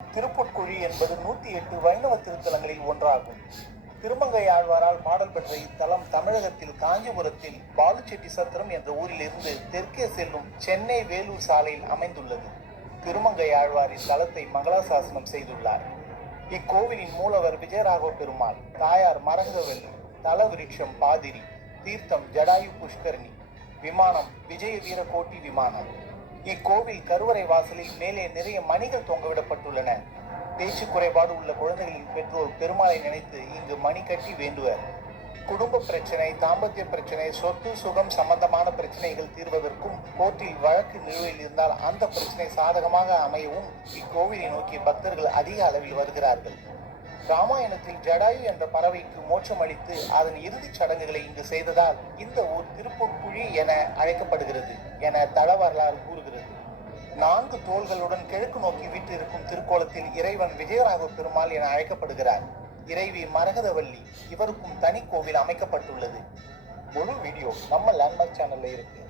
திருப்புட்குழி என்பது 108 வைணவ திருத்தலங்களில் ஒன்றாகும். திருமங்கை ஆழ்வாரால் பாடல் பெற்ற இத்தலம் தமிழகத்தில் காஞ்சிபுரத்தில் பாலுச்செட்டி சத்திரம் என்ற ஊரிலிருந்து தெற்கே செல்லும் சென்னை வேலூர் சாலையில் அமைந்துள்ளது. திருமங்கை ஆழ்வார் இத்தலத்தை மங்களாசாசனம் செய்துள்ளார். இக்கோவிலின் மூலவர் விஜயராகவ பெருமாள், தாயார் மரகதவல்லி, தல விருட்சம் பாதிரி, தீர்த்தம் ஜடாயு புஷ்கரணி, விமானம் விஜய வீரகோட்டி விமானம். இக்கோவில் கருவறை வாசலில் மேலே நிறைய மணிகள் தொங்கவிடப்பட்டுள்ளன. பேச்சு குறைபாடு உள்ள குழந்தைகளின் பெற்றோர் பெருமாளை நினைத்து இங்கு மணி கட்டி வேண்டுவர். குடும்ப பிரச்சனை, தாம்பத்திய பிரச்சனை, சொத்து சுகம் சம்பந்தமான பிரச்சனைகள் தீர்வதற்கும், கோர்ட்டில் வழக்கு நிலுவையில் இருந்தால் அந்த பிரச்சனை சாதகமாக அமையவும் இக்கோவிலை நோக்கி பக்தர்கள் அதிக அளவில் வருகிறார்கள். ராமாயணத்தில் ஜடாயு என்ற பறவைக்கு மோட்சம் அளித்து அதன் இறுதிச் சடங்குகளை இங்கு செய்ததால் இந்த ஊர் திருப்புட்குழி என அழைக்கப்படுகிறது என தல வரலாறு கூறுகிறது. 4 தோள்களுடன் கிழக்கு நோக்கி வீட்டு இருக்கும் திருக்கோலத்தில் இறைவன் விஜயராகவ பெருமாள் என அழைக்கப்படுகிறார். இறைவி மரகதவல்லி, இவருக்கும் தனி கோவில் அமைக்கப்பட்டுள்ளது. முழு வீடியோ நம்ம லேண்ட்மார்க் சேனல்ல இருக்கு.